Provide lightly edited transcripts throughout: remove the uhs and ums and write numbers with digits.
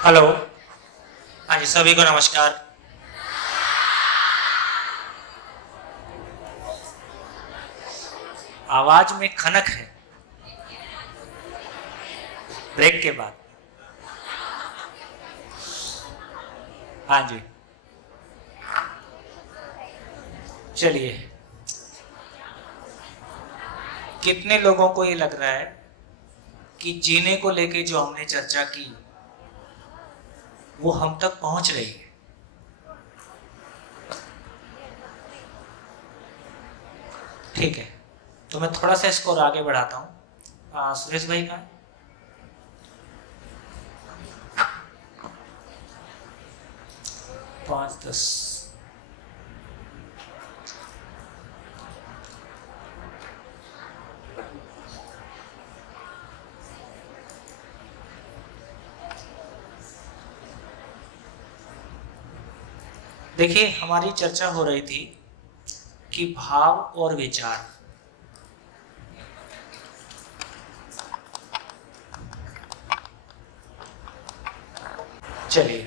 Hello. हाँ जी, सभी को नमस्कार। आवाज में खनक है ब्रेक के बाद। हाँ जी, चलिए। कितने लोगों को ये लग रहा है कि जीने को लेके जो हमने चर्चा की वो हम तक पहुंच रही है? ठीक है, तो मैं थोड़ा सा इसको और आगे बढ़ाता हूँ। सुरेश भाई का 5-10। देखिए, हमारी चर्चा हो रही थी कि भाव और विचार, चलिए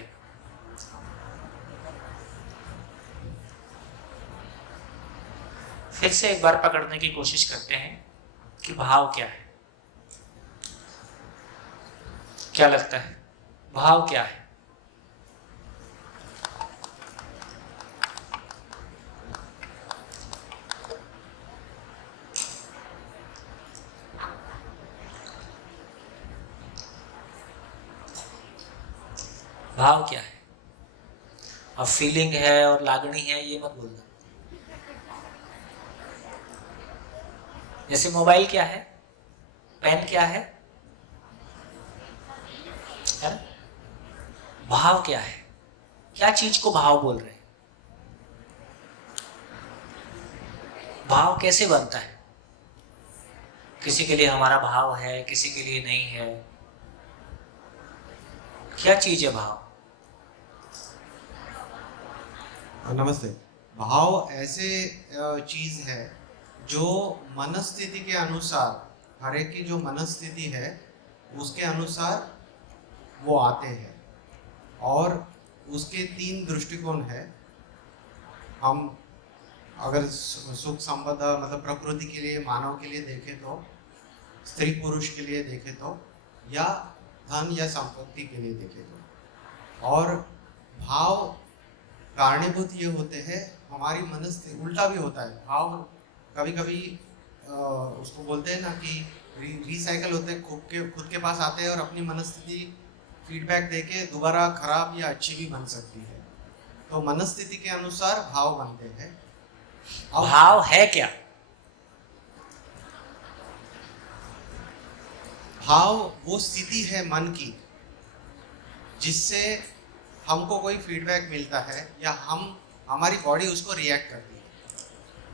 फिर से एक बार पकड़ने की कोशिश करते हैं कि भाव क्या है। क्या लगता है, भाव क्या है? भाव क्या है? अब फीलिंग है और लागणी है ये मत भूलना। जैसे मोबाइल क्या है, पेन क्या है ना? भाव क्या है? क्या चीज को भाव बोल रहे हैं? भाव कैसे बनता है? किसी के लिए हमारा भाव है, किसी के लिए नहीं है। क्या चीज है भाव? नमस्ते। भाव ऐसे चीज है जो मनस्थिति के अनुसार, हर एक की जो मनस्थिति है उसके अनुसार वो आते हैं। और उसके तीन दृष्टिकोण है। हम अगर सुख संपदा मतलब प्रकृति के लिए, मानव के लिए देखें तो, स्त्री पुरुष के लिए देखें तो, या धन या संपत्ति के लिए देखें तो। और भाव कारणीभूत ये होते हैं, हमारी मनस्थिति उल्टा भी होता है। भाव कभी कभी उसको बोलते हैं ना कि रिसाइकल होते हैं, खुद के पास आते हैं और अपनी मनस्थिति फीडबैक देके दोबारा खराब या अच्छी भी बन सकती है। तो मनस्थिति के अनुसार भाव बनते हैं। अब भाव है क्या? भाव वो स्थिति है मन की जिससे हमको कोई फीडबैक मिलता है या हमारी बॉडी उसको रिएक्ट करती है।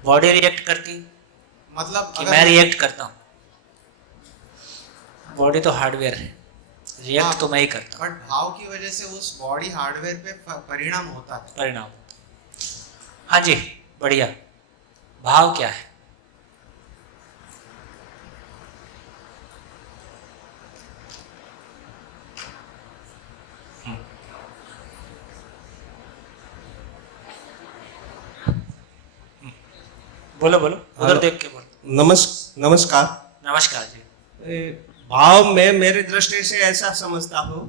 बॉडी रिएक्ट करती मतलब कि अगर मैं रिएक्ट करता हूँ? बॉडी तो हार्डवेयर है, हाँ, रिएक्ट तो मैं ही करता हूँ। बट भाव की वजह से उस बॉडी हार्डवेयर पे परिणाम होता है। परिणाम। हाँ जी, बढ़िया। भाव क्या है? बोलो बोलो, उधर हेलो। देख के बोलो। नमस्कार। नमस्कार जी। भाव में मेरी दृष्टि से ऐसा समझता हूँ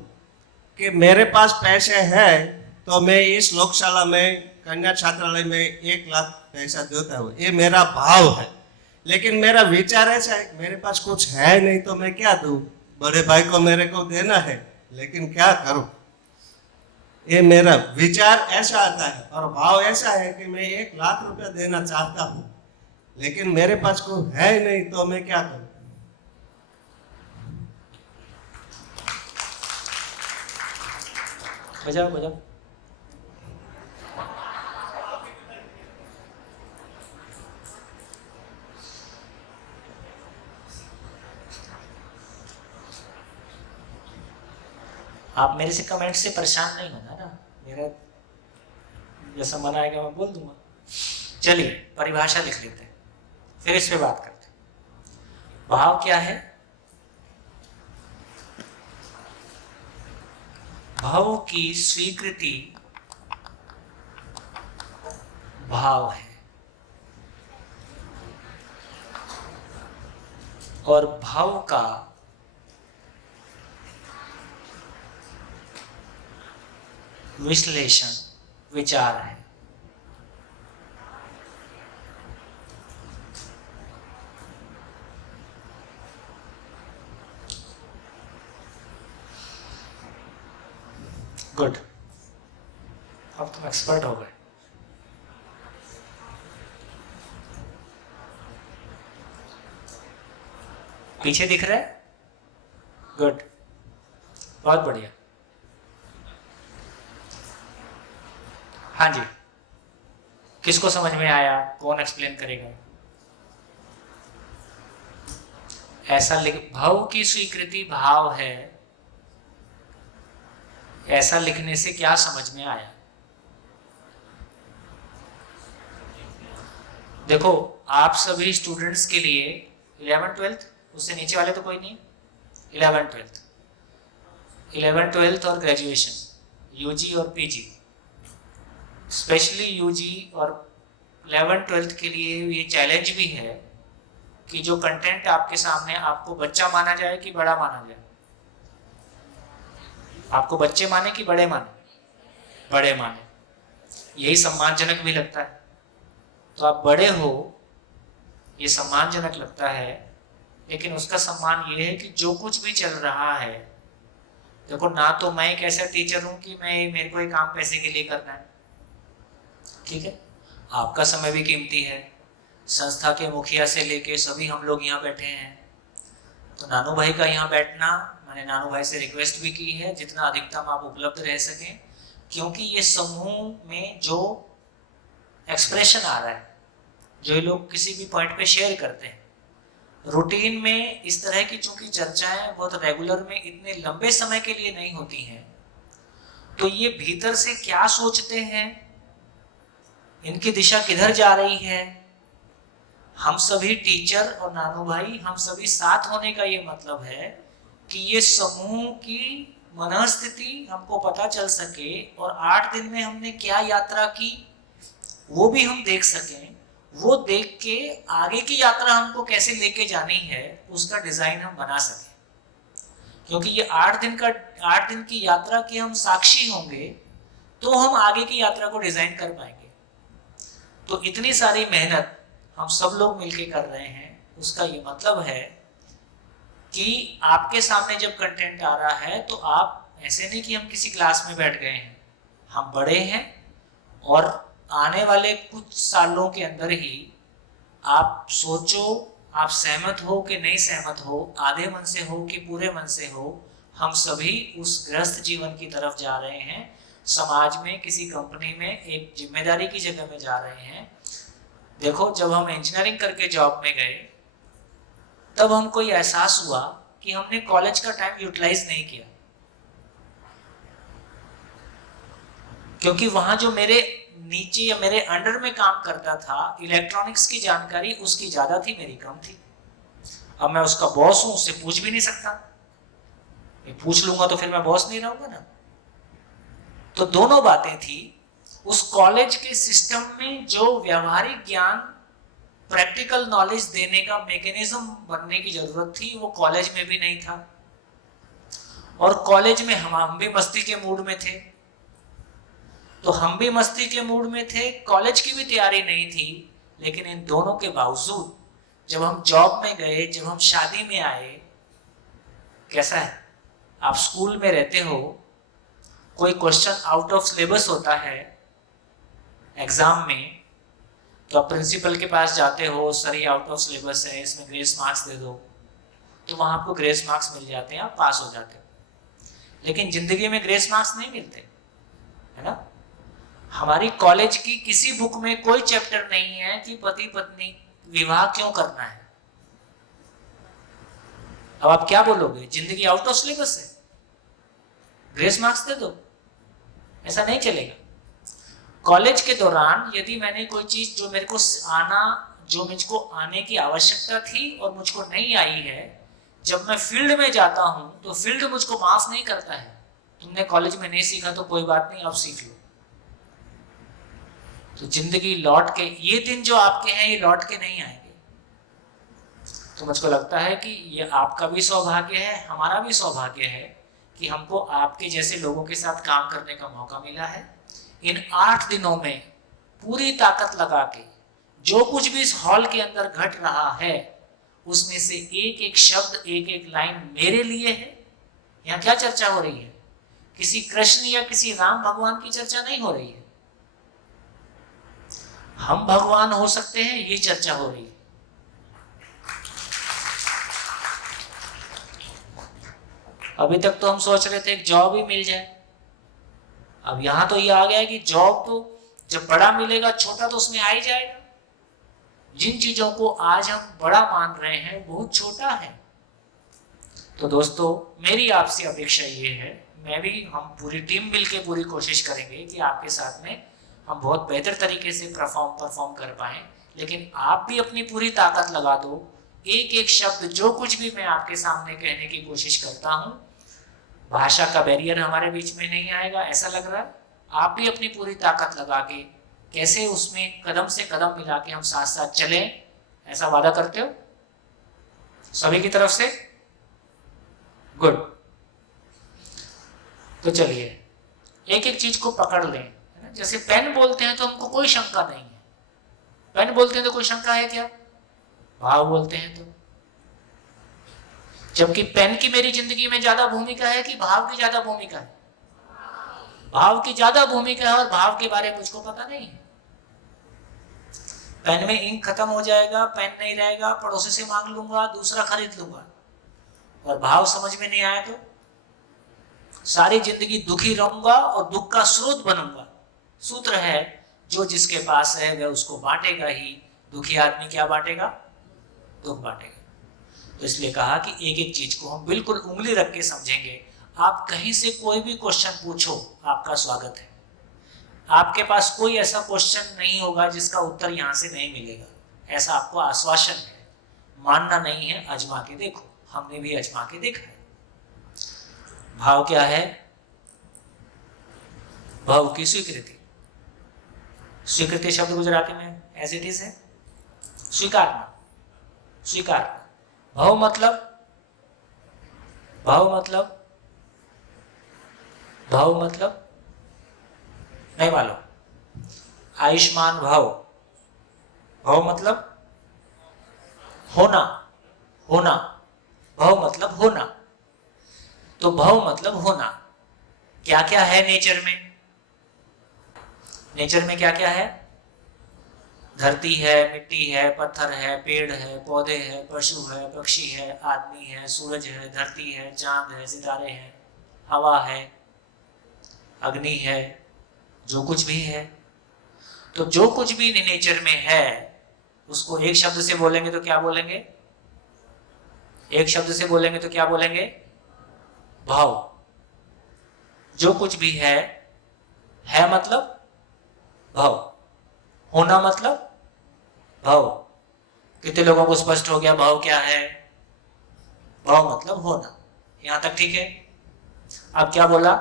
कि मेरे पास पैसे हैं तो मैं इस लोकशाला में, कन्या छात्रालय में 1 लाख पैसा देता हूँ, ये मेरा भाव है। लेकिन मेरा विचार ऐसा है, मेरे पास कुछ है नहीं तो मैं क्या दूँ? बड़े भाई को मेरे को देना है, लेकिन क्या करूँ? ये मेरा विचार ऐसा आता है। और भाव ऐसा है कि मैं 1 लाख रुपया देना चाहता हूँ, लेकिन मेरे पास कोई है नहीं तो मैं क्या करूं? बजाओ बजाओ। आप मेरे से कमेंट से परेशान नहीं होना ना, मेरा जैसा मन आएगा मैं बोल दूंगा। चलिए परिभाषा लिख लेते हैं, फिर इस पे बात करते हैं। भाव क्या है? भव की स्वीकृति भाव है और भव का विश्लेषण विचार है। गुड, अब तुम एक्सपर्ट हो गए। पीछे दिख रहा है? गुड, बहुत बढ़िया। हाँ जी, किसको समझ में आया? कौन एक्सप्लेन करेगा? ऐसा लिख, भाव की स्वीकृति भाव है, ऐसा लिखने से क्या समझ में आया? देखो, आप सभी स्टूडेंट्स के लिए 11th 12th, उससे नीचे वाले तो कोई नहीं, 11th 12th, 11th 12th और ग्रेजुएशन, यूजी और पीजी, स्पेशली यूजी और 11th 12th के लिए ये चैलेंज भी है कि जो कंटेंट आपके सामने, आपको बच्चा माना जाए कि बड़ा माना जाए? आपको बच्चे माने कि बड़े माने? बड़े माने। यही सम्मानजनक भी लगता है। तो आप बड़े हो, ये सम्मानजनक लगता है, लेकिन उसका सम्मान ये है कि जो कुछ भी चल रहा है, देखो ना, तो मैं एक ऐसा टीचर हूं कि मेरे को ये काम पैसे के लिए करना है, ठीक है? आपका समय भी कीमती है। संस्था के मुखिया से लेके सभी हम लोग यहाँ बैठे हैं, तो नानू भाई का यहाँ बैठना, मैंने नानू भाई से रिक्वेस्ट भी की है जितना अधिकतम आप उपलब्ध रह सकें, क्योंकि ये समूह में जो एक्सप्रेशन आ रहा है, जो ये लोग किसी भी पॉइंट पे शेयर करते हैं, रूटीन में इस तरह की चूंकि चर्चाएं बहुत रेगुलर में इतने लंबे समय के लिए नहीं होती हैं, तो ये भीतर से क्या सोचते हैं, इनकी दिशा किधर जा रही है, हम सभी टीचर और नानू भाई, हम सभी साथ होने का ये मतलब है कि ये समूह की मनस्थिति हमको पता चल सके और 8 दिन में हमने क्या यात्रा की वो भी हम देख सकें। वो देख के आगे की यात्रा हमको कैसे लेके जानी है उसका डिजाइन हम बना सकें, क्योंकि ये 8 दिन की यात्रा के हम साक्षी होंगे तो हम आगे की यात्रा को डिजाइन कर पाएंगे। तो इतनी सारी मेहनत हम सब लोग मिलके कर रहे हैं, उसका ये मतलब है कि आपके सामने जब कंटेंट आ रहा है तो आप ऐसे नहीं कि हम किसी क्लास में बैठ गए हैं, हम बड़े हैं और आने वाले कुछ सालों के अंदर ही आप सोचो, आप सहमत हो कि नहीं सहमत हो, आधे मन से हो कि पूरे मन से हो, हम सभी उस गृहस्थ जीवन की तरफ जा रहे हैं, समाज में किसी कंपनी में एक जिम्मेदारी की जगह में जा रहे हैं। देखो, जब हम इंजीनियरिंग करके जॉब में गए तब हमको ये एहसास हुआ कि हमने कॉलेज का टाइम यूटिलाइज नहीं किया, क्योंकि वहां जो मेरे नीचे या मेरे अंडर में काम करता था, इलेक्ट्रॉनिक्स की जानकारी उसकी ज्यादा थी, मेरी कम थी। अब मैं उसका बॉस हूं, उससे पूछ भी नहीं सकता, पूछ लूंगा तो फिर मैं बॉस नहीं रहूंगा ना। तो दोनों बातें थी। उस कॉलेज के सिस्टम में जो व्यवहारिक ज्ञान, प्रैक्टिकल नॉलेज देने का मैकेनिज्म बनने की जरूरत थी, वो कॉलेज में भी नहीं था। और कॉलेज में हम भी मस्ती के मूड में थे, तो हम भी मस्ती के मूड में थे, कॉलेज की भी तैयारी नहीं थी। लेकिन इन दोनों के बावजूद जब हम जॉब में गए, जब हम शादी में आए, कैसा है, आप स्कूल में रहते हो, कोई क्वेश्चन आउट ऑफ सिलेबस होता है एग्जाम में, तो आप प्रिंसिपल के पास जाते हो, सर ये आउट ऑफ सिलेबस है, इसमें ग्रेस मार्क्स दे दो, तो वहां आपको ग्रेस मार्क्स मिल जाते हैं, आप पास हो जाते हो। लेकिन जिंदगी में ग्रेस मार्क्स नहीं मिलते, है ना। हमारी कॉलेज की किसी बुक में कोई चैप्टर नहीं है कि पति पत्नी विवाह क्यों करना है। अब आप क्या बोलोगे, जिंदगी आउट ऑफ सिलेबस है, ग्रेस मार्क्स दे दो, ऐसा नहीं चलेगा। कॉलेज के दौरान यदि मैंने कोई चीज जो मुझको आने की आवश्यकता थी और मुझको नहीं आई है, जब मैं फील्ड में जाता हूं तो फील्ड मुझको माफ नहीं करता है, तुमने कॉलेज में नहीं सीखा तो कोई बात नहीं, अब सीख लो। तो जिंदगी लौट के, ये दिन जो आपके हैं ये लौट के नहीं आएंगे। तो मुझको लगता है कि ये आपका भी सौभाग्य है, हमारा भी सौभाग्य है कि हमको आपके जैसे लोगों के साथ काम करने का मौका मिला है। इन 8 दिनों में पूरी ताकत लगा के जो कुछ भी इस हॉल के अंदर घट रहा है उसमें से एक एक शब्द, एक एक लाइन मेरे लिए है। यहाँ क्या चर्चा हो रही है? किसी कृष्ण या किसी राम भगवान की चर्चा नहीं हो रही है। हम भगवान हो सकते हैं, ये चर्चा हो रही है। अभी तक तो हम सोच रहे थे एक जॉब ही मिल जाए, अब यहां तो ये आ गया है कि जॉब तो जब बड़ा मिलेगा छोटा तो उसमें आ ही जाएगा। जिन चीजों को आज हम बड़ा मान रहे हैं बहुत छोटा है। तो दोस्तों, मेरी आपसे अपेक्षा ये है, मैं भी, हम पूरी टीम मिलके पूरी कोशिश करेंगे कि आपके साथ में हम बहुत बेहतर तरीके से परफॉर्म कर पाएं। लेकिन आप भी अपनी पूरी ताकत लगा दो। एक एक शब्द, जो कुछ भी मैं आपके सामने कहने की कोशिश करता हूं, भाषा का बैरियर हमारे बीच में नहीं आएगा, ऐसा लग रहा है। आप भी अपनी पूरी ताकत लगा के कैसे उसमें कदम से कदम मिला के हम साथ साथ चलें, ऐसा वादा करते हो सभी की तरफ से? गुड। तो चलिए एक एक चीज को पकड़ लें। जैसे पेन बोलते हैं तो हमको कोई शंका नहीं है। पेन बोलते हैं तो कोई शंका है क्या? भाव बोलते हैं तो, जबकि पेन की मेरी जिंदगी में ज्यादा भूमिका है कि भाव की ज्यादा भूमिका है? भाव की ज्यादा भूमिका है, और भाव के बारे में मुझको पता नहीं है। पेन में इंक खत्म हो जाएगा, पेन नहीं रहेगा, पड़ोसी से मांग लूंगा, दूसरा खरीद लूंगा। और भाव समझ में नहीं आया तो सारी जिंदगी दुखी रहूंगा और दुख का स्रोत बनूंगा। सूत्र है, जो जिसके पास है वह उसको बांटेगा ही। दुखी आदमी क्या बांटेगा? दुख बांटेगा। तो इसलिए कहा कि एक एक चीज को हम बिल्कुल उंगली रख के समझेंगे। आप कहीं से कोई भी क्वेश्चन पूछो, आपका स्वागत है। आपके पास कोई ऐसा क्वेश्चन नहीं होगा जिसका उत्तर यहां से नहीं मिलेगा, ऐसा आपको आश्वासन है। मानना नहीं है, आजमा के देखो। हमने भी आजमा के देखा है। भाव क्या है? भाव की स्वीकृति। स्वीकृति शब्द गुजराती में एज इट इज है स्वीकारना, स्वीकारना। भाव मतलब, भाव मतलब, भाव मतलब नहीं मालूम। आयुष्मान भाव, भाव मतलब होना, होना। भाव मतलब होना। तो भाव मतलब होना। क्या क्या है नेचर में? नेचर में क्या क्या है? धरती है, मिट्टी है, पत्थर है, पेड़ है, पौधे है, पशु है, पक्षी है, आदमी है, सूरज है, धरती है, चांद है, सितारे हैं, हवा है, अग्नि है, जो कुछ भी है। तो जो कुछ भी नेचर में है उसको एक शब्द से बोलेंगे तो क्या बोलेंगे? एक शब्द से बोलेंगे तो क्या बोलेंगे? भाव। जो कुछ भी है मतलब भाव, होना मतलब भाव। कितने लोगों को स्पष्ट हो गया भाव क्या है? भाव मतलब होना। यहां तक ठीक है? अब क्या बोला?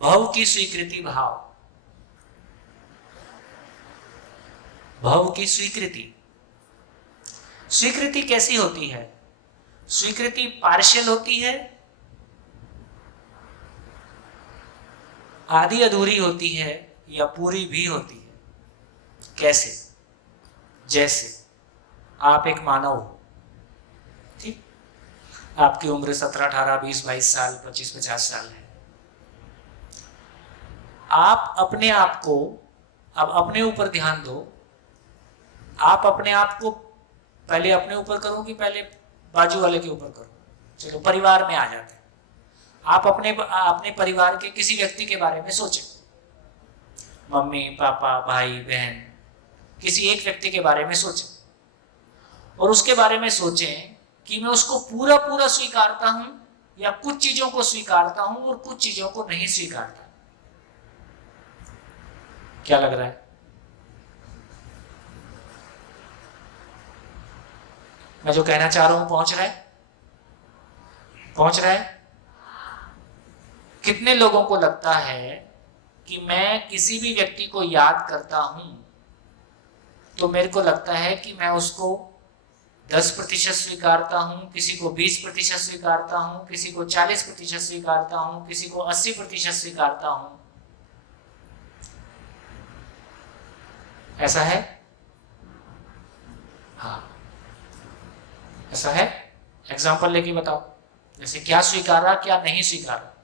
भाव की स्वीकृति। भाव, भाव की स्वीकृति। स्वीकृति कैसी होती है? स्वीकृति पार्शियल होती है, आधी अधूरी होती है, या पूरी भी होती है। कैसे? जैसे आप एक मानव हो, ठीक? आपकी उम्र 17, 18, 20, 22 साल, 25, 50 साल है। आप अपने आप को, अब अपने ऊपर ध्यान दो। आप अपने आप को पहले अपने ऊपर करो कि पहले बाजू वाले के ऊपर करो? चलो परिवार में आ जाते हैं। आप अपने परिवार के किसी व्यक्ति के बारे में सोचें। मम्मी, पापा, भाई, बहन, किसी एक व्यक्ति के बारे में सोचें। और उसके बारे में सोचें कि मैं उसको पूरा पूरा स्वीकारता हूं, या कुछ चीजों को स्वीकारता हूं और कुछ चीजों को नहीं स्वीकारता। क्या लग रहा है? मैं जो कहना चाह रहा हूं पहुंच रहा है? पहुंच रहा है? कितने लोगों को लगता है कि मैं किसी भी व्यक्ति को याद करता हूं तो मेरे को लगता है कि मैं उसको 10% स्वीकारता हूं, किसी को 20% स्वीकारता हूं, किसी को 40% स्वीकारता हूं, किसी को 80% स्वीकारता हूं। ऐसा है? हाँ, ऐसा है। एग्जाम्पल लेके बताओ, जैसे क्या स्वीकारा क्या नहीं स्वीकारा।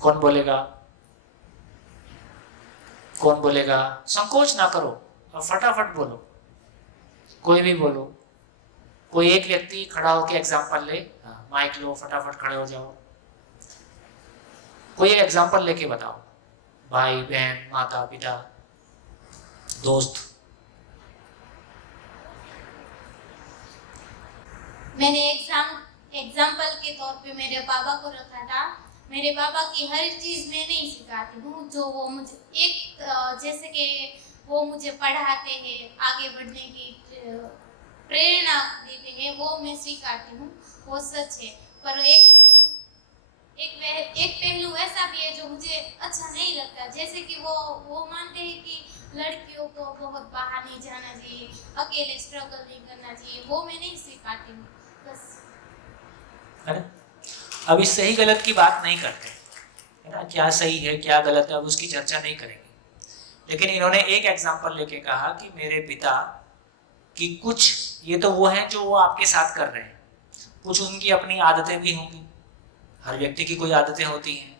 कौन बोलेगा? कौन बोलेगा? संकोच ना करो और फटाफट बोलो, कोई भी बोलो। कोई एक व्यक्ति खड़ा होकर एग्जाम्पल ले। हाँ, माइक लो, फटाफट खड़े हो जाओ। कोई एक एग्जाम्पल लेके बताओ, भाई बहन, माता पिता, दोस्त। मैंने एग्जाम्पल के तौर पे मेरे पापा को रखा था। मेरे पापा की हर चीज़ मैं नहीं सिखाती हूँ, जो वो मुझे जैसे कि वो मुझे पढ़ाते हैं, आगे बढ़ने की प्रेरणा देते हैं, वो मैं स्वीकारती हूँ, वो सच है। पर एक पहलू ऐसा भी है जो मुझे अच्छा नहीं लगता, जैसे कि वो मानते हैं कि लड़कियों को बहुत बाहर नहीं जाना चाहिए, अकेले स्ट्रगल नहीं करना चाहिए, वो मैं नहीं स्वीकारती हूँ बस। है ना? अब इस सही गलत की बात नहीं करते, है ना? क्या सही है क्या गलत है अब उसकी चर्चा नहीं करेंगे। लेकिन इन्होंने एक एग्जाम्पल लेके कहा कि मेरे पिता की कुछ, ये तो वो हैं जो वो आपके साथ कर रहे हैं, कुछ उनकी अपनी आदतें भी होंगी, हर व्यक्ति की कोई आदतें होती हैं।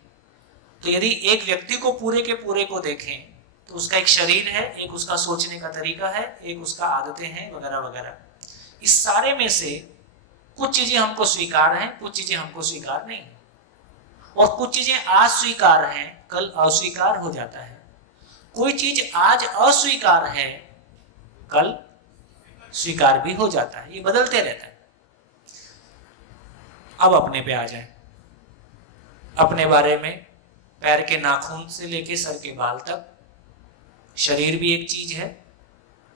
तो यदि एक व्यक्ति को पूरे के पूरे को देखें तो उसका एक शरीर है, एक उसका सोचने का तरीका है, एक उसका आदतें हैं वगैरह वगैरह। इस सारे में से कुछ चीजें हमको स्वीकार हैं, कुछ चीजें हमको स्वीकार नहीं है, और कुछ चीजें आज स्वीकार हैं कल अस्वीकार हो जाता है। कोई चीज आज अस्वीकार है कल स्वीकार भी हो जाता है, ये बदलते रहता है। अब अपने पे आ जाए, अपने बारे में पैर के नाखून से लेके सर के बाल तक शरीर भी एक चीज है,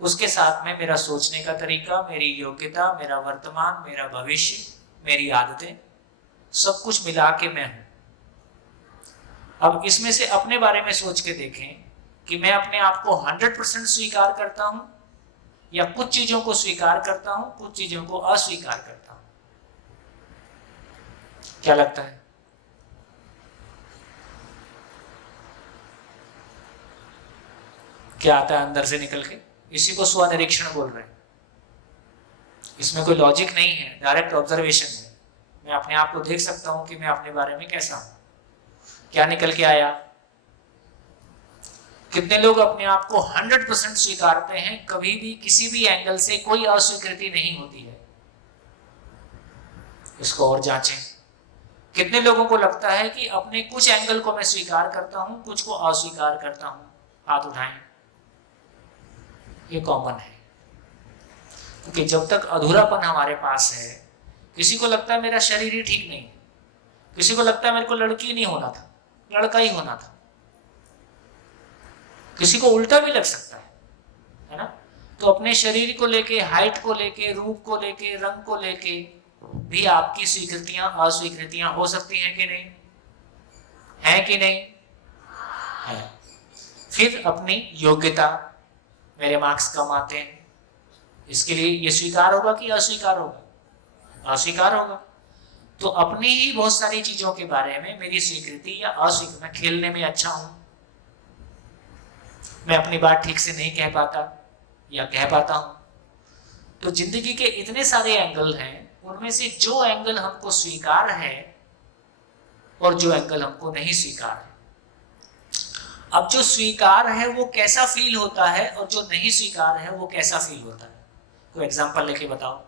उसके साथ में मेरा सोचने का तरीका, मेरी योग्यता, मेरा वर्तमान, मेरा भविष्य, मेरी आदतें, सब कुछ मिला के मैं हूं। अब इसमें से अपने बारे में सोच के देखें कि मैं अपने आप को 100% स्वीकार करता हूं या कुछ चीजों को स्वीकार करता हूं, कुछ चीजों को अस्वीकार करता हूं। क्या लगता है? क्या आता है अंदर से निकल के? इसी को स्वनिरीक्षण बोल रहे हैं। इसमें कोई लॉजिक नहीं है, डायरेक्ट ऑब्जर्वेशन है। मैं अपने आप को देख सकता हूं कि मैं अपने बारे में कैसा हूं, क्या निकल के आया। कितने लोग अपने आप को 100% स्वीकारते हैं, कभी भी किसी भी एंगल से कोई अस्वीकृति नहीं होती है। इसको और जांचें। कितने लोगों को लगता है कि अपने कुछ एंगल को मैं स्वीकार करता हूं, कुछ को अस्वीकार करता हूं? हाथ उठाएं। ये कॉमन है, क्योंकि जब तक अधूरापन हमारे पास है, किसी को लगता है मेरा शरीर ही ठीक नहीं, किसी को लगता है मेरे को लड़की नहीं होना था, लड़का ही होना था, किसी को उल्टा भी लग सकता है ना? तो अपने शरीर को लेके, हाइट को लेके, रूप को लेके, रंग को लेके भी आपकी स्वीकृतियां अस्वीकृतियां हो सकती हैं कि नहीं? है कि नहीं? है। फिर अपनी योग्यता, मेरे मार्क्स कम आते हैं, इसके लिए ये स्वीकार होगा कि अस्वीकार होगा? अस्वीकार होगा। तो अपनी ही बहुत सारी चीजों के बारे में मेरी स्वीकृति या अस्वीकृति, मैं खेलने में अच्छा हूं, मैं अपनी बात ठीक से नहीं कह पाता या कह पाता हूं। तो जिंदगी के इतने सारे एंगल हैं, उनमें से जो एंगल हमको स्वीकार है और जो एंगल हमको नहीं स्वीकार है। अब जो स्वीकार है वो कैसा फील होता है और जो नहीं स्वीकार है वो कैसा फील होता है? कोई एग्जांपल लेके बताओ।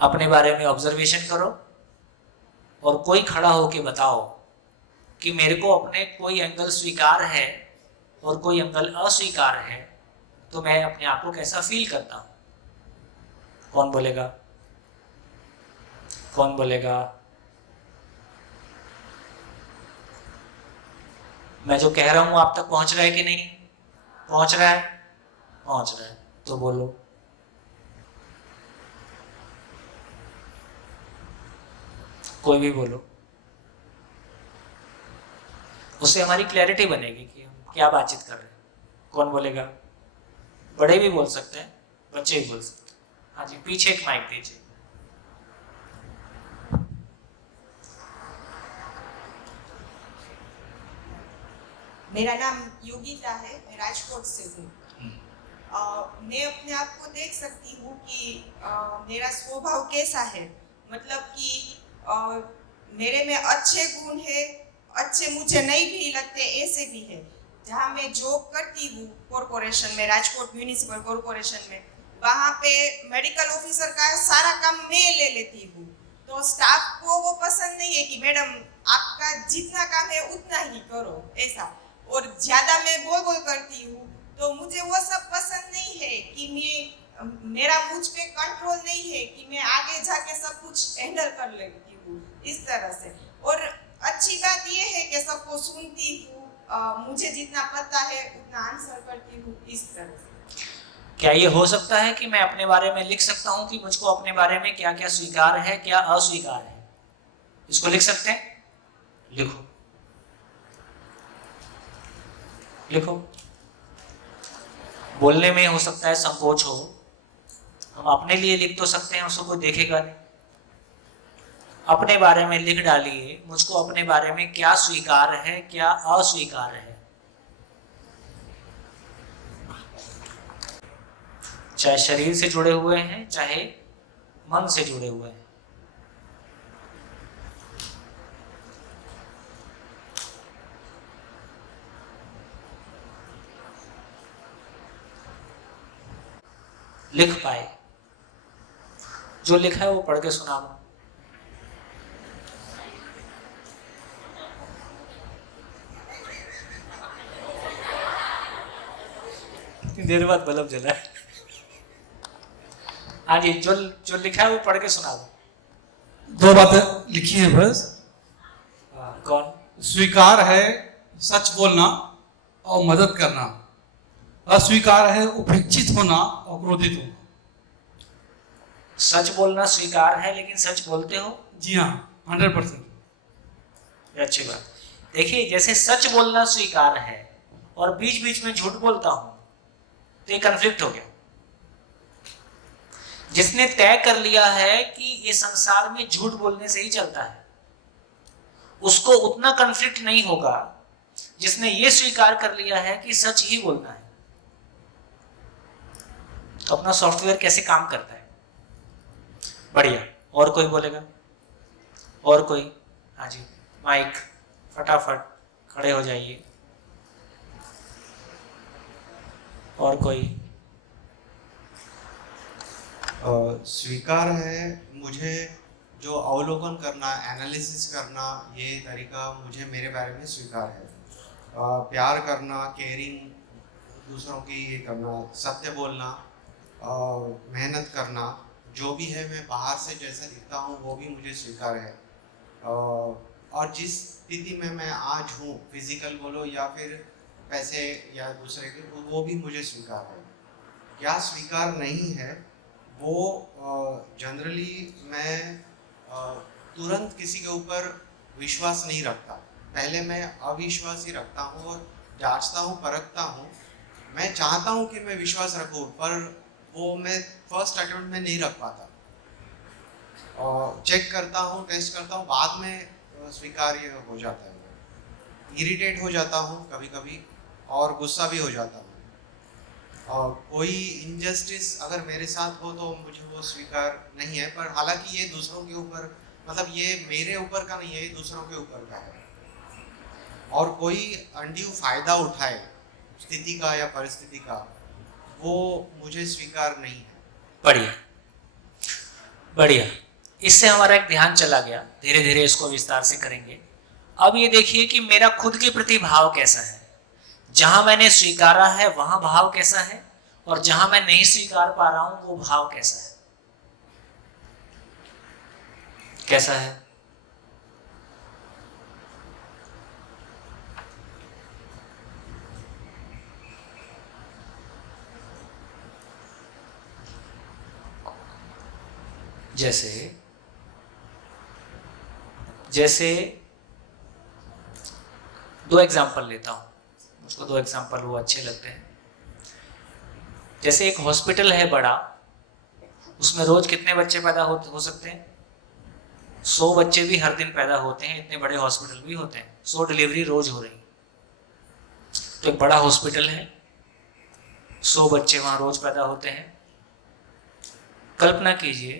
अपने बारे में ऑब्जर्वेशन करो और कोई खड़ा होके बताओ कि मेरे को अपने कोई एंगल स्वीकार है और कोई एंगल अस्वीकार है, तो मैं अपने आप को कैसा फील करता हूं? कौन बोलेगा? कौन बोलेगा? मैं जो कह रहा हूं आप तक पहुंच रहा है कि नहीं? पहुंच रहा है? पहुंच रहा है तो बोलो। कोई भी बोलो। उससे हमारी क्लैरिटी बनेगी कि हम क्या बातचीत कर रहे हैं। कौन बोलेगा? बड़े भी बोल सकते हैं, बच्चे भी बोल सकते हैं। हाँ जी, पीछे एक माइक दीजिए। मेरा नाम योगिता है, मैं राजकोट से हूँ। मैं अपने आप को देख सकती हूँ कि मेरा स्वभाव कैसा है। मतलब कि मेरे में अच्छे गुण है, अच्छे मुझे नहीं भी लगते ऐसे भी है। जहाँ मैं जॉब करती हूँ कॉरपोरेशन में, राजकोट म्यूनिसिपल कॉरपोरेशन में, वहाँ पे मेडिकल ऑफिसर का सारा काम मैं ले लेती हूँ। तो स्टाफ को वो पसंद नहीं है कि मैडम आपका जितना काम है उतना ही करो, ऐसा। और ज़्यादा मैं बोल करती हूँ, तो मुझे वो सब पसंद नहीं है कि मेरा मुझ पे कंट्रोल नहीं है कि मैं आगे जाके सब कुछ हैंडल कर लेती हूँ इस तरह से। और अच्छी बात ये है कि सबको सुनती हूँ, मुझे जितना पता है उतना आंसर करती हूँ, इस तरह से। क्या ये हो सकता है कि मैं अपने बारे में लिख सकता हूँ कि मुझको अपने बारे में क्या क्या स्वीकार है, क्या अस्वीकार है? इसको लिख सकते हैं? लिखो, लिखो। बोलने में हो सकता है संकोच हो, हम अपने लिए लिख तो सकते हैं, उसको कोई देखेगा नहीं। अपने बारे में लिख डालिए, मुझको अपने बारे में क्या स्वीकार है, क्या अस्वीकार है। चाहे शरीर से जुड़े हुए हैं, चाहे मन से जुड़े हुए हैं। लिख पाए, जो लिखा है वो पढ़ के सुना दो। कितनी देर बाद बल्ब जला है। हाँ जी, जो लिखा है वो पढ़ के सुना दो। 2 बातें लिखी है बस। कौन? स्वीकार है सच बोलना और मदद करना, अस्वीकार है उपेक्षित होना और क्रोधित होना। सच बोलना स्वीकार है, लेकिन सच बोलते हो? जी हाँ, 100%। अच्छी बात। देखिए, जैसे सच बोलना स्वीकार है और बीच बीच में झूठ बोलता हूं, तो ये कन्फ्लिक्ट हो गया। जिसने तय कर लिया है कि ये संसार में झूठ बोलने से ही चलता है, उसको उतना कन्फ्लिक्ट नहीं होगा जिसने ये स्वीकार कर लिया है कि सच ही बोलना है। तो अपना सॉफ्टवेयर कैसे काम करता है? बढ़िया। और कोई बोलेगा? और कोई? हाँ जी, माइक, फटाफट खड़े हो जाइए। और कोई? स्वीकार है मुझे जो अवलोकन करना, एनालिसिस करना, ये तरीका मुझे मेरे बारे में स्वीकार है। प्यार करना, केयरिंग, दूसरों की ये करना, सत्य बोलना, मेहनत करना, जो भी है मैं बाहर से जैसा दिखता हूँ वो भी मुझे स्वीकार है। और जिस स्थिति में मैं आज हूँ, फिजिकल बोलो या फिर पैसे या दूसरे के, वो भी मुझे स्वीकार है। क्या स्वीकार नहीं है वो जनरली मैं तुरंत किसी के ऊपर विश्वास नहीं रखता। पहले मैं अविश्वास ही रखता हूँ और जांचता हूँ, परखता हूँ। मैं चाहता हूँ कि मैं विश्वास रखूँ, पर वो मैं फर्स्ट अटेम्प्ट में नहीं रख पाता। और चेक करता हूँ, टेस्ट करता हूँ, बाद में स्वीकार्य हो जाता है। इरिटेट हो जाता हूँ कभी कभी और गुस्सा भी हो जाता हूँ। और कोई इनजस्टिस अगर मेरे साथ हो तो मुझे वो स्वीकार नहीं है। पर हालांकि ये दूसरों के ऊपर, मतलब ये मेरे ऊपर का नहीं है, ये दूसरों के ऊपर का है। और कोई अनड्यू फायदा उठाए स्थिति का या परिस्थिति का, वो मुझे स्वीकार नहीं है। बढ़िया, बढ़िया। इससे हमारा एक ध्यान चला गया। धीरे धीरे इसको विस्तार से करेंगे। अब ये देखिए कि मेरा खुद के प्रति भाव कैसा है। जहां मैंने स्वीकारा है वहां भाव कैसा है, और जहां मैं नहीं स्वीकार पा रहा हूं वो भाव कैसा है? कैसा है? जैसे दो एग्जाम्पल लेता हूँ, मुझको दो एग्जाम्पल वो अच्छे लगते हैं। जैसे एक हॉस्पिटल है बड़ा, उसमें रोज कितने बच्चे पैदा हो सकते हैं? 100 बच्चे भी हर दिन पैदा होते हैं, इतने बड़े हॉस्पिटल भी होते हैं, 100 डिलीवरी रोज हो रही। तो एक बड़ा हॉस्पिटल है, 100 बच्चे वहाँ रोज पैदा होते हैं। कल्पना कीजिए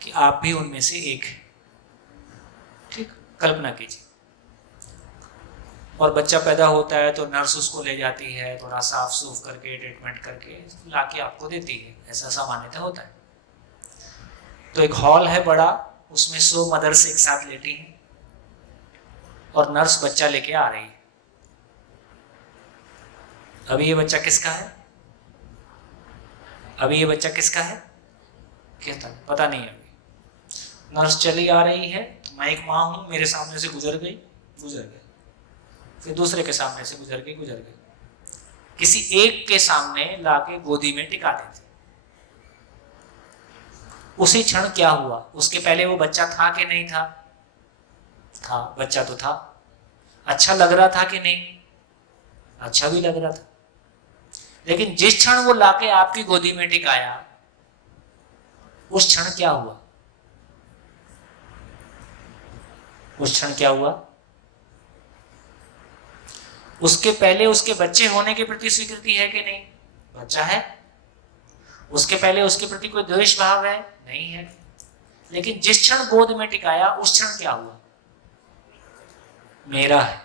कि आप भी उनमें से एक हैं, ठीक, कल्पना कीजिए। और बच्चा पैदा होता है तो नर्स उसको ले जाती है, थोड़ा साफ सूफ करके ट्रीटमेंट करके लाके आपको देती है, ऐसा सामान्यतः होता है। तो एक हॉल है बड़ा, उसमें 100 मदर्स एक साथ लेटी हैं और नर्स बच्चा लेके आ रही है। अभी ये बच्चा किसका है? अभी ये बच्चा किसका है? कहता है पता नहीं। अभी नर्स चली आ रही है, मैं एक माँ हूं, मेरे सामने से गुजर गई, फिर दूसरे के सामने से गुजर गई, किसी एक के सामने लाके गोदी में टिका देते। उसी क्षण क्या हुआ? उसके पहले वो बच्चा था कि नहीं था? था, बच्चा तो था। अच्छा लग रहा था कि नहीं? अच्छा भी लग रहा था। लेकिन जिस क्षण वो लाके आपकी गोदी में टिकाया, उस क्षण क्या हुआ? उस क्षण क्या हुआ? उसके पहले उसके बच्चे होने के प्रति स्वीकृति है कि नहीं? बच्चा है। उसके पहले उसके प्रति कोई द्वेष भाव है? नहीं है। लेकिन जिस क्षण गोद में टिकाया, उस क्षण क्या हुआ? मेरा है।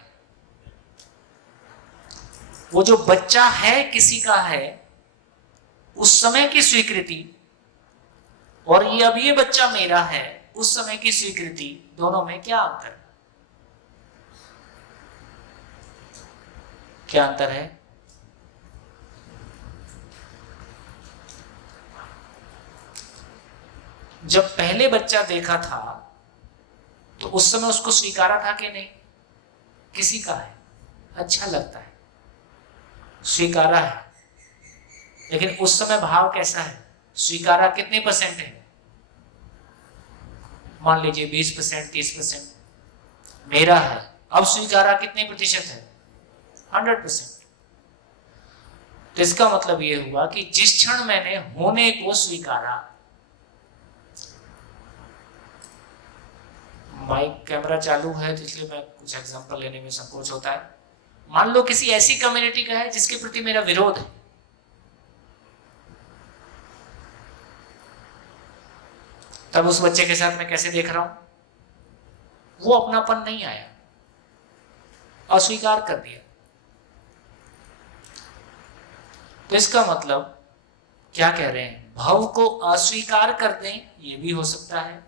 वो जो बच्चा है किसी का है, उस समय की स्वीकृति और ये अब ये बच्चा मेरा है, उस समय की स्वीकृति, दोनों में क्या अंतर है? क्या अंतर है? जब पहले बच्चा देखा था तो उस समय उसको स्वीकारा था कि नहीं? किसी का है, अच्छा लगता है, स्वीकारा है। लेकिन उस समय भाव कैसा है? स्वीकारा कितने % है? मान लीजिए 20%, 30%। मेरा है। अब स्वीकारा कितने प्रतिशत है? 100%। तो इसका मतलब यह हुआ कि जिस क्षण मैंने होने को स्वीकारा, माइक कैमरा चालू है तो इसलिए मैं कुछ एग्जांपल लेने में संकोच होता है। मान लो किसी ऐसी कम्युनिटी का है जिसके प्रति मेरा विरोध है, तब उस बच्चे के साथ मैं कैसे देख रहा हूं? वो अपनापन नहीं आया, अस्वीकार कर दिया। तो इसका मतलब क्या कह रहे हैं? भाव को अस्वीकार कर दें, ये भी हो सकता है।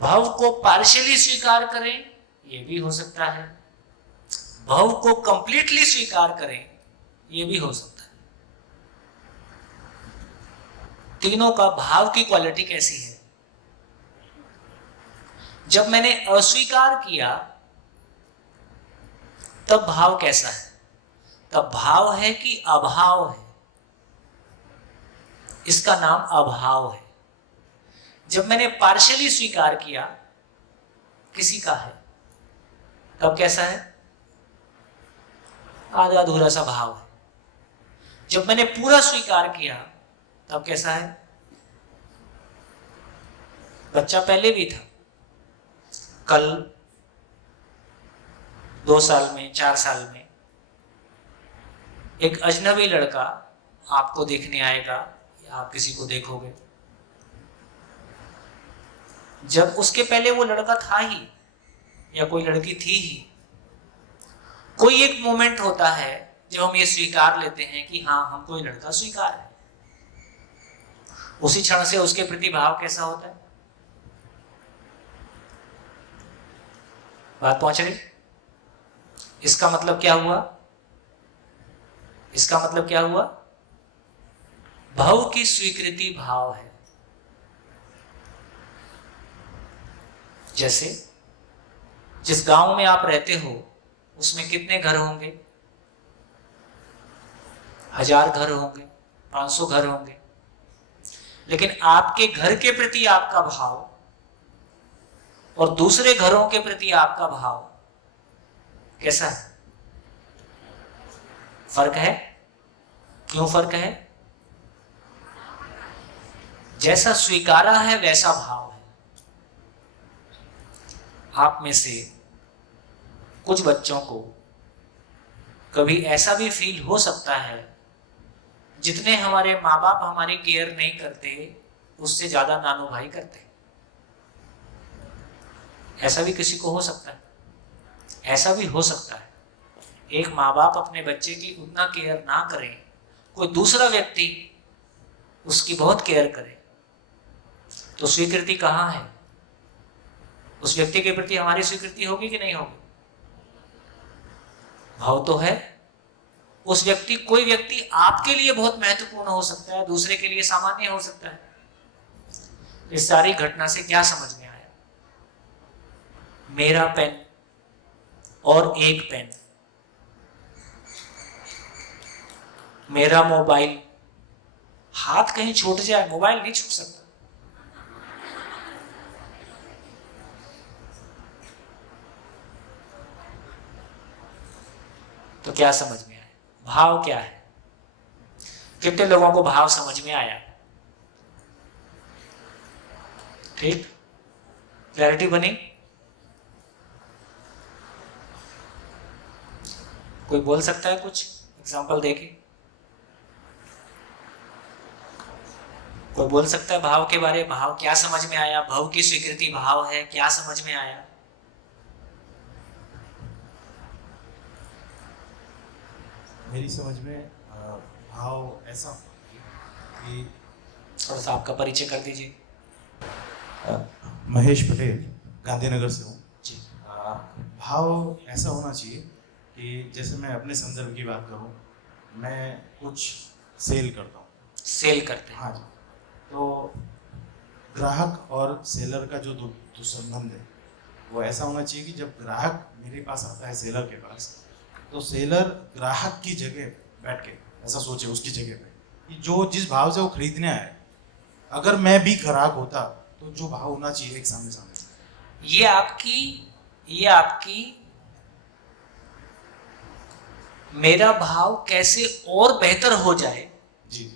भाव को पार्शियली स्वीकार करें, ये भी हो सकता है। भाव को कंप्लीटली स्वीकार करें, ये भी हो सकता है। तीनों का भाव की क्वालिटी कैसी है? जब मैंने अस्वीकार किया तब भाव कैसा है? तब भाव है कि अभाव है? इसका नाम अभाव है। जब मैंने पार्शियली स्वीकार किया किसी का है, तब कैसा है? आधा अधूरा सा भाव है। जब मैंने पूरा स्वीकार किया तब कैसा है? बच्चा पहले भी था, कल 2 साल में, 4 साल में एक अजनबी लड़का आपको देखने आएगा या आप किसी को देखोगे। जब उसके पहले वो लड़का था ही या कोई लड़की थी ही, कोई एक मोमेंट होता है जब हम ये स्वीकार लेते हैं कि हाँ, हमको ये लड़का स्वीकार है। उसी क्षण से उसके प्रति भाव कैसा होता है? बात पहुंच रही? इसका मतलब क्या हुआ? इसका मतलब क्या हुआ? भाव की स्वीकृति भाव है। जैसे जिस गांव में आप रहते हो उसमें कितने घर होंगे? 1000 घर होंगे, 500 घर होंगे। लेकिन आपके घर के प्रति आपका भाव और दूसरे घरों के प्रति आपका भाव कैसा है? फर्क है? क्यों फर्क है? जैसा स्वीकारा है वैसा भाव है। आप में से कुछ बच्चों को कभी ऐसा भी फील हो सकता है जितने हमारे माँ बाप हमारी केयर नहीं करते उससे ज्यादा नानू भाई करते। ऐसा भी किसी को हो सकता है, ऐसा भी हो सकता है एक माँ बाप अपने बच्चे की उतना केयर ना करें, कोई दूसरा व्यक्ति उसकी बहुत केयर करे, तो स्वीकृति कहाँ है? उस व्यक्ति के प्रति हमारी स्वीकृति होगी कि नहीं होगी? भाव तो है। उस व्यक्ति, कोई व्यक्ति आपके लिए बहुत महत्वपूर्ण हो सकता है, दूसरे के लिए सामान्य हो सकता है। इस सारी घटना से क्या समझ में आया? मेरा पेन और एक पेन, मेरा मोबाइल, हाथ कहीं छूट जाए, मोबाइल नहीं छूट सकता। तो क्या समझ में आया? भाव क्या है? कितने लोगों को भाव समझ में आया? ठीक, क्लैरिटी बनी? कोई बोल सकता है कुछ एग्जांपल देके? कोई बोल सकता है भाव के बारे में? भाव क्या समझ में आया? भाव की स्वीकृति भाव है, क्या समझ में आया? मेरी समझ में भाव ऐसा कि थोड़ा सा आपका परिचय कर दीजिए। महेश पटेल, गांधीनगर से हूँ जी। भाव ऐसा होना चाहिए कि जैसे मैं अपने संदर्भ की बात करूँ, मैं कुछ सेल करता हूँ। सेल करते हैं। हाँ जी। तो ग्राहक और सेलर का जो संबंध है वो ऐसा होना चाहिए कि जब ग्राहक मेरे पास आता है सेलर के पास, तो सेलर ग्राहक की जगह बैठ के ऐसा सोचे उसकी जगह पे कि जो जिस भाव से वो खरीदने आए, अगर मैं भी ग्राहक होता तो जो भाव होना चाहिए एक सामने सामने। ये आपकी मेरा भाव कैसे और बेहतर हो जाए जी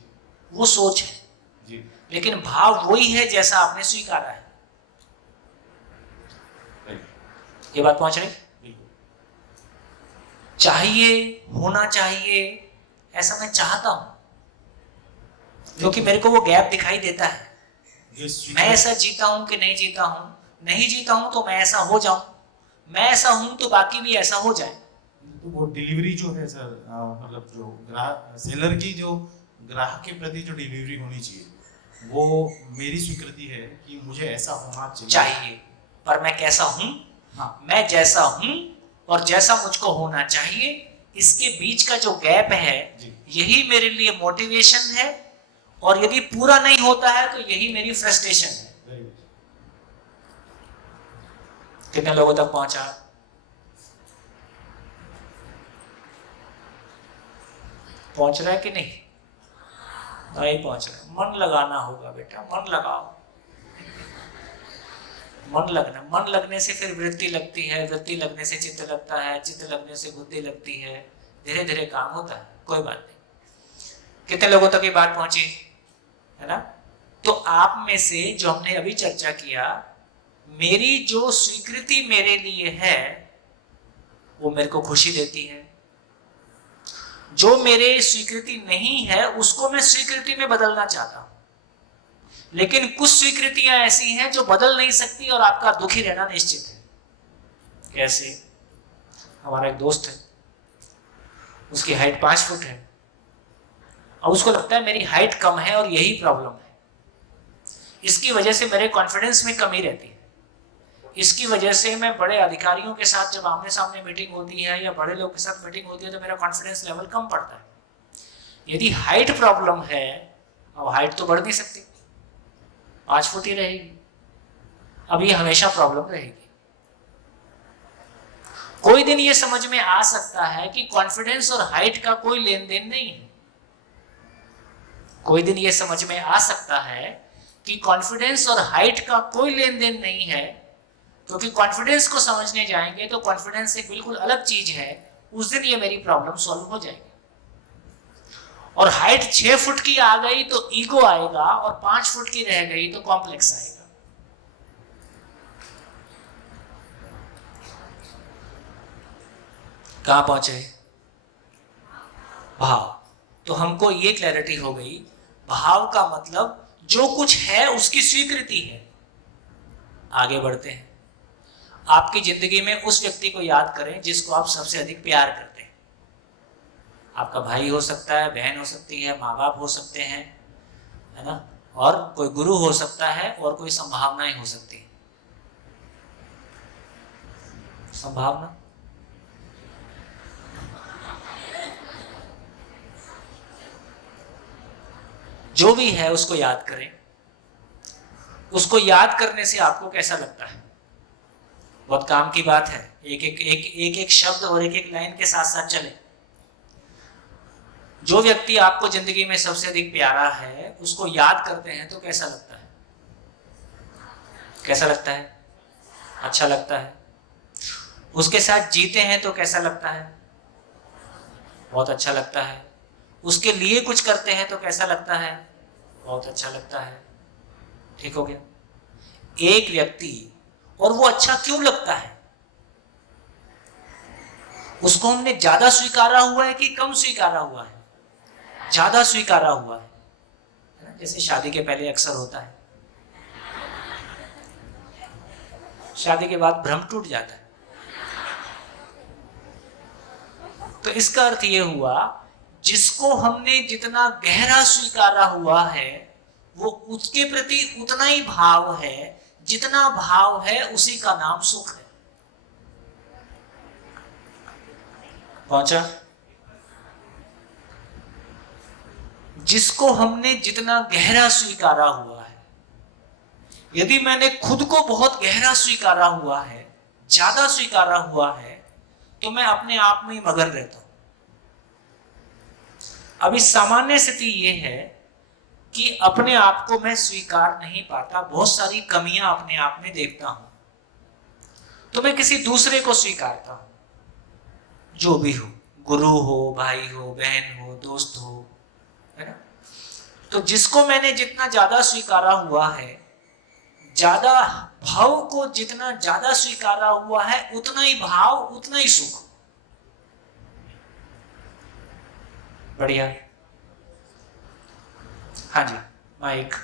वो सोच है, जी। लेकिन भाव वही है जैसा आपने स्वीकारा है। ये बात पहुंच रही? बिल्कुल। चाहिए, होना चाहिए, ऐसा मैं चाहता हूं क्योंकि मेरे को वो गैप दिखाई देता है। मैं ऐसा जीता हूं कि नहीं जीता हूं, नहीं जीता हूं तो मैं ऐसा हो जाऊं, मैं ऐसा हूं तो बाकी भी ऐसा हो जाए। तो वो डिलीवरी जो है सर, मतलब जो ग्राहक सेलर की जो ग्राहक के प्रति जो डिलीवरी होनी चाहिए वो मेरी स्वीकृति है कि मुझे ऐसा होना चाहिए। पर मैं कैसा हूं? हाँ। मैं जैसा हूं और जैसा मुझको होना चाहिए, इसके बीच का जो गैप है जी। यही मेरे लिए मोटिवेशन है, और यदि पूरा नहीं होता है तो यही मेरी फ्रस्ट्रेशन है। कितने लोगों तक पहुंचा? पहुंच रहा है कि नहीं? नहीं पहुंच रहा है। मन लगाना होगा बेटा, मन लगाओ। मन लगने से फिर वृत्ति लगती है, वृत्ति लगने से चित्त लगता है, चित्त लगने से बुद्धि लगती है, धीरे धीरे काम होता है। कोई बात नहीं। कितने लोगों तक ये बात पहुंची है ना? तो आप में से जो हमने अभी चर्चा किया, मेरी जो स्वीकृति मेरे लिए है वो मेरे को खुशी देती है, जो मेरे स्वीकृति नहीं है उसको मैं स्वीकृति में बदलना चाहता हूं। लेकिन कुछ स्वीकृतियां ऐसी हैं जो बदल नहीं सकती और आपका दुखी रहना निश्चित है। कैसे? हमारा एक दोस्त है, उसकी हाइट 5 फुट है और उसको लगता है मेरी हाइट कम है और यही प्रॉब्लम है, इसकी वजह से मेरे कॉन्फिडेंस में कमी रहती है, इसकी वजह से मैं बड़े अधिकारियों के साथ जब आमने सामने मीटिंग होती है या बड़े लोग के साथ मीटिंग होती है तो मेरा कॉन्फिडेंस लेवल कम पड़ता है। यदि हाइट प्रॉब्लम है, अब हाइट तो बढ़ नहीं सकती, 5 फुट ही रहेगी, अब ये हमेशा प्रॉब्लम रहेगी। कोई दिन ये समझ में आ सकता है कि कॉन्फिडेंस और हाइट का कोई लेन देन नहीं है। कोई दिन ये समझ में आ सकता है कि कॉन्फिडेंस और हाइट का कोई लेन देन नहीं है, क्योंकि कॉन्फिडेंस को समझने जाएंगे तो कॉन्फिडेंस एक बिल्कुल अलग चीज है, उस दिन ये मेरी प्रॉब्लम सॉल्व हो जाएगी। और हाइट 6 फुट की आ गई तो ईगो आएगा, और 5 फुट की रह गई तो कॉम्प्लेक्स आएगा। कहां पहुंचे? भाव। तो हमको ये क्लैरिटी हो गई, भाव का मतलब जो कुछ है उसकी स्वीकृति है। आगे बढ़ते हैं। आपकी जिंदगी में उस व्यक्ति को याद करें जिसको आप सबसे अधिक प्यार करते हैं। आपका भाई हो सकता है, बहन हो सकती है, माँ बाप हो सकते हैं, है ना, और कोई गुरु हो सकता है, और कोई संभावनाएं हो सकती है। संभावना जो भी है उसको याद करें। उसको याद करने से आपको कैसा लगता है? बहुत काम की बात है। एक शब्द और एक लाइन के साथ साथ चले। जो व्यक्ति आपको जिंदगी में सबसे अधिक प्यारा है उसको याद करते हैं तो कैसा लगता है? कैसा लगता है? अच्छा लगता है। उसके साथ जीते हैं तो कैसा लगता है? बहुत अच्छा लगता है। उसके लिए कुछ करते हैं तो कैसा लगता है? बहुत अच्छा लगता है। ठीक हो गया। एक व्यक्ति, और वो अच्छा क्यों लगता है? उसको हमने ज्यादा स्वीकारा हुआ है कि कम स्वीकारा हुआ है? ज्यादा स्वीकारा हुआ है। जैसे शादी के पहले अक्सर होता है, शादी के बाद भ्रम टूट जाता है। तो इसका अर्थ ये हुआ, जिसको हमने जितना गहरा स्वीकारा हुआ है वो उसके प्रति उतना ही भाव है, जितना भाव है उसी का नाम सुख है। पहुंचा? जिसको हमने जितना गहरा स्वीकारा हुआ है, यदि मैंने खुद को बहुत गहरा स्वीकारा हुआ है, ज्यादा स्वीकारा हुआ है, तो मैं अपने आप में ही मगन रहता हूं। अभी सामान्य स्थिति यह है कि अपने आप को मैं स्वीकार नहीं पाता, बहुत सारी कमियां अपने आप में देखता हूं, तो मैं किसी दूसरे को स्वीकारता हूं, जो भी हो, गुरु हो, भाई हो, बहन हो, दोस्त हो, है ना। तो जिसको मैंने जितना ज्यादा स्वीकारा हुआ है, ज्यादा भाव को जितना ज्यादा स्वीकारा हुआ है, उतना ही भाव, उतना ही सुख। बढ़िया। हाँ जी, माइक।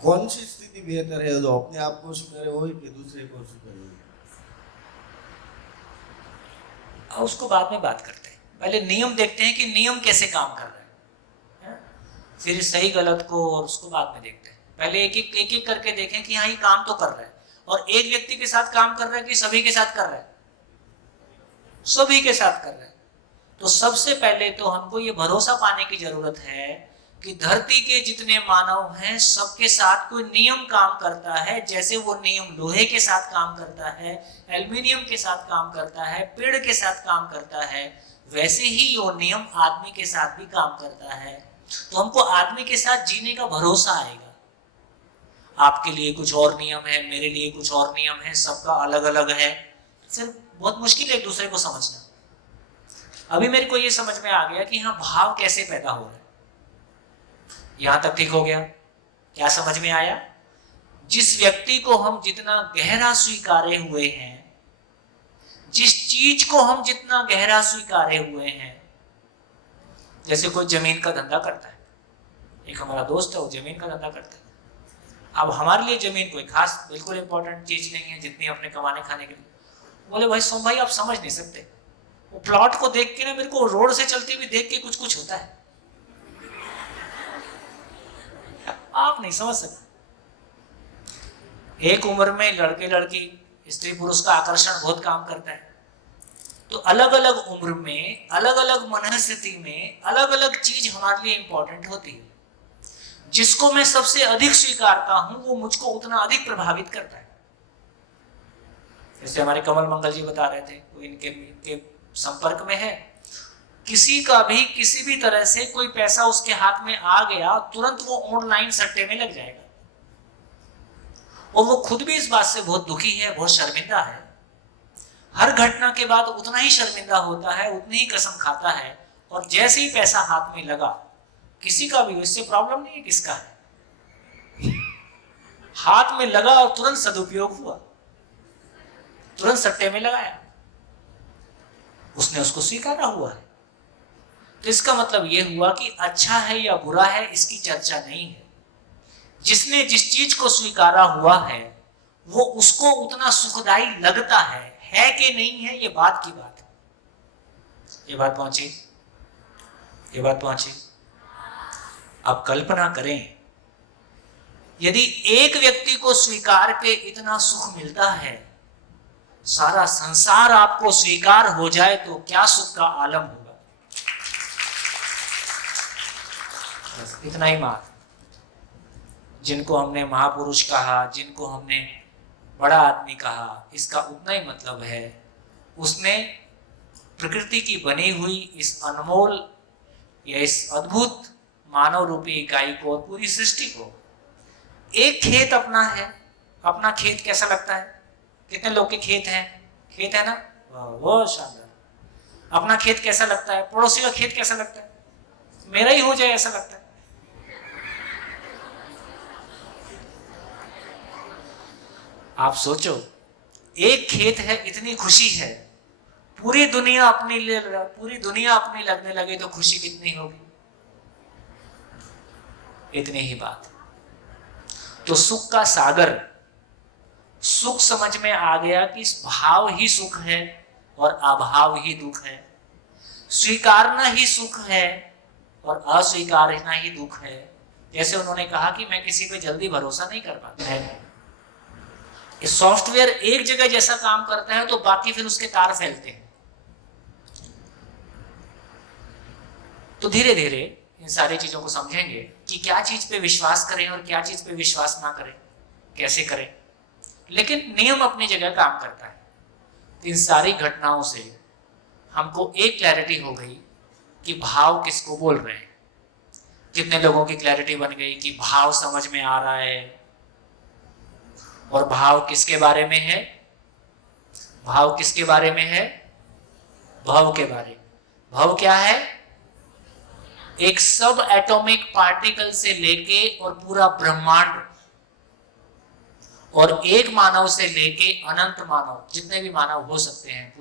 कौन सी स्थिति बेहतर है, जो अपने आप को स्वीकारे हो कि दूसरे को स्वीकारे हो? उसको बाद में बात करते हैं। पहले नियम देखते हैं कि नियम कैसे काम कर रहे हैं, फिर सही गलत को और उसको बाद में देखते हैं। पहले एक एक करके देखें कि हाँ ये काम तो कर रहा है, और एक व्यक्ति के साथ काम कर रहा है कि सभी के साथ कर रहा है? सभी के साथ कर रहा है। तो सबसे पहले तो हमको ये भरोसा पाने की जरूरत है कि धरती के जितने मानव हैं सबके साथ कोई नियम काम करता है। जैसे वो नियम लोहे के साथ काम करता है, एल्युमिनियम के साथ काम करता है, पेड़ के साथ काम करता है, वैसे ही वो नियम आदमी के साथ भी काम करता है। तो हमको आदमी के साथ जीने का भरोसा आएगा। आपके लिए कुछ और नियम है, मेरे लिए कुछ और नियम है, सबका अलग अलग है, फिर बहुत मुश्किल है एक दूसरे को समझना। अभी मेरे को ये समझ में आ गया कि हाँ भाव कैसे पैदा हो रहा है। यहां तक ठीक हो गया? क्या समझ में आया? जिस व्यक्ति को हम जितना गहरा स्वीकारे हुए हैं, जिस चीज को हम जितना गहरा स्वीकारे हुए हैं, जैसे कोई जमीन का धंधा करता है, एक हमारा दोस्त है वो जमीन का धंधा करता है। अब हमारे लिए जमीन कोई खास बिल्कुल इंपॉर्टेंट चीज नहीं है जितनी अपने कमाने खाने के लिए। बोले भाई सोम भाई आप समझ नहीं सकते, वो प्लॉट को देख के ना मेरे को रोड से चलते हुए देख के कुछ कुछ होता है, आप नहीं समझ सकते। एक उम्र में लड़के लड़की, स्त्री पुरुष का आकर्षण बहुत काम करता है। तो अलग अलग उम्र में, अलग अलग मनस्थिति में अलग अलग चीज हमारे लिए इंपॉर्टेंट होती है। जिसको मैं सबसे अधिक स्वीकारता हूं वो मुझको उतना अधिक प्रभावित करता है। जैसे हमारे कमल मंगल जी बता रहे थे, वो इनके संपर्क में है किसी का भी किसी भी तरह से कोई पैसा उसके हाथ में आ गया, तुरंत वो ऑनलाइन सट्टे में लग जाएगा। और वो खुद भी इस बात से बहुत दुखी है, बहुत शर्मिंदा है। हर घटना के बाद उतना ही शर्मिंदा होता है, उतनी ही कसम खाता है। और जैसे ही पैसा हाथ में लगा, किसी का भी, इससे प्रॉब्लम नहीं है किसका है, हाथ में लगा और तुरंत सदुपयोग हुआ, तुरंत सट्टे में लगाया, उसने उसको स्वीकारा हुआ है। तो इसका मतलब यह हुआ कि अच्छा है या बुरा है इसकी चर्चा नहीं है। जिसने जिस चीज को स्वीकारा हुआ है वो उसको उतना सुखदायी लगता है कि नहीं है, ये बात की बात है। ये बात पहुंची, ये बात पहुंची। अब कल्पना करें, यदि एक व्यक्ति को स्वीकार के इतना सुख मिलता है, सारा संसार आपको स्वीकार हो जाए तो क्या सुख का आलम होगा। बस इतना ही बात। जिनको हमने महापुरुष कहा, जिनको हमने बड़ा आदमी कहा, इसका उतना ही मतलब है उसने प्रकृति की बनी हुई इस अनमोल या इस अद्भुत मानव रूपी इकाई को और पूरी सृष्टि को, एक खेत अपना है। अपना खेत कैसा लगता है? कितने लोग के खेत हैं? खेत है ना, बहुत शानदार। अपना खेत कैसा लगता है? पड़ोसी का खेत कैसा लगता है? मेरा ही हो जाए ऐसा लगता है। आप सोचो, एक खेत है, इतनी खुशी है, पूरी दुनिया अपनी लगने लगे तो खुशी कितनी होगी। इतनी ही बात। तो सुख का सागर, सुख समझ में आ गया कि भाव ही सुख है और अभाव ही दुख है, स्वीकारना ही सुख है और अस्वीकारना ही दुख है। जैसे उन्होंने कहा कि मैं किसी पे जल्दी भरोसा नहीं कर पाता है। सॉफ्टवेयर एक जगह जैसा काम करता है तो बाकी फिर उसके तार फैलते हैं। तो धीरे धीरे इन सारी चीजों को समझेंगे कि क्या चीज पे विश्वास करें और क्या चीज पे विश्वास ना करें, कैसे करें। लेकिन नियम अपनी जगह काम करता है। तो इन सारी घटनाओं से हमको एक क्लैरिटी हो गई कि भाव किसको बोल रहे हैं। कितने लोगों की क्लैरिटी बन गई कि भाव समझ में आ रहा है। और भाव किसके बारे में है? भाव किसके बारे में है? भाव के बारे। भाव क्या है? एक सब एटॉमिक पार्टिकल से लेके और पूरा ब्रह्मांड और एक मानव से लेके अनंत मानव, जितने भी मानव हो सकते हैं,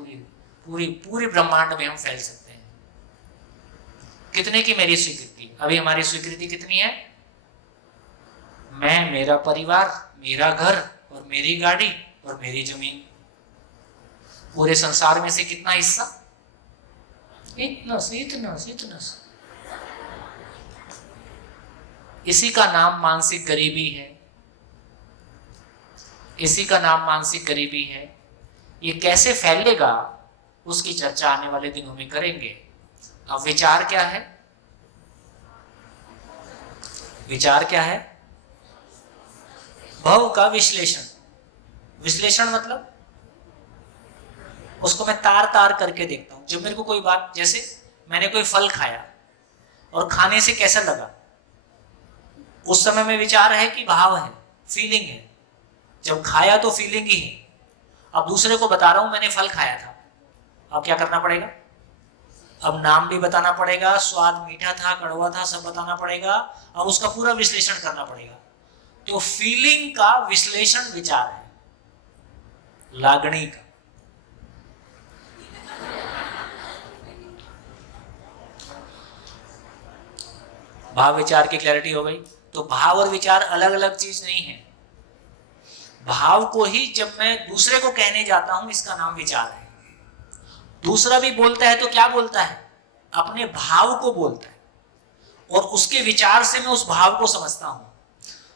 पूरी ब्रह्मांड में हम फैल सकते हैं। कितने की मेरी स्वीकृति? अभी हमारी स्वीकृति कितनी है? मैं, मेरा परिवार, मेरा घर और मेरी गाड़ी और मेरी जमीन। पूरे संसार में से कितना हिस्सा? इतना से इतना से इतना से। इसी का नाम मानसिक गरीबी है। इसी का नाम मानसिक गरीबी है। ये कैसे फैलेगा उसकी चर्चा आने वाले दिनों में करेंगे। अब विचार क्या है? विचार क्या है? भाव का विश्लेषण। विश्लेषण मतलब उसको मैं तार तार करके देखता हूं। जब मेरे को कोई बात, जैसे मैंने कोई फल खाया और खाने से कैसा लगा, उस समय में विचार है कि भाव है, फीलिंग है। जब खाया तो फीलिंग ही है। अब दूसरे को बता रहा हूं मैंने फल खाया था, अब क्या करना पड़ेगा? अब नाम भी बताना पड़ेगा, स्वाद मीठा था, कड़वा था, सब बताना पड़ेगा। अब उसका पूरा विश्लेषण करना पड़ेगा। तो फीलिंग का विश्लेषण विचार है, लागणी का। भाव विचार की क्लैरिटी हो गई। तो भाव और विचार अलग अलग चीज नहीं है। भाव को ही जब मैं दूसरे को कहने जाता हूं, इसका नाम विचार है। दूसरा भी बोलता है तो क्या बोलता है? अपने भाव को बोलता है और उसके विचार से मैं उस भाव को समझता हूं।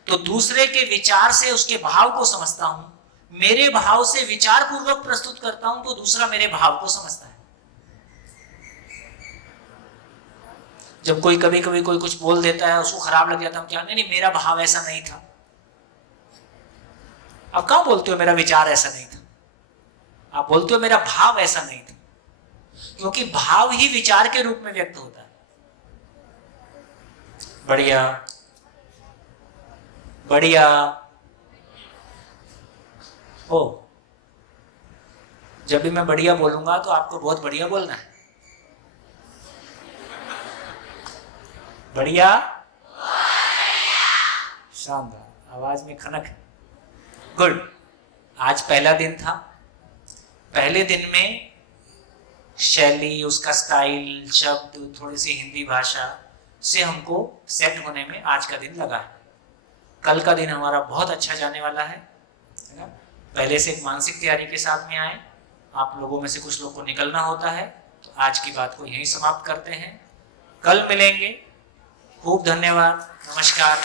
तो दूसरे के विचार से उसके भाव को समझता हूं, मेरे भाव से विचार पूर्वक प्रस्तुत करता हूं तो दूसरा मेरे भाव को समझता है। जब कोई कभी कभी कोई कुछ बोल देता है, उसको खराब लग जाता है, क्या नहीं मेरा भाव ऐसा नहीं था। आप कहां बोलते हो मेरा विचार ऐसा नहीं था? आप बोलते हो मेरा भाव ऐसा नहीं था। क्योंकि भाव ही विचार के रूप में व्यक्त होता है। बढ़िया, बढ़िया, ओ, जब भी मैं बढ़िया बोलूंगा तो आपको बहुत बढ़िया बोलना है। बढ़िया, शानदार, आवाज में खनक है। गुड। आज पहला दिन था। पहले दिन में शैली, उसका स्टाइल, शब्द, थोड़ी सी हिंदी भाषा से हमको सेट होने में आज का दिन लगा है। कल का दिन हमारा बहुत अच्छा जाने वाला है ना? पहले से एक मानसिक तैयारी के साथ में आए। आप लोगों में से कुछ लोग को निकलना होता है, तो आज की बात को यहीं समाप्त करते हैं। कल मिलेंगे। खूब धन्यवाद। नमस्कार।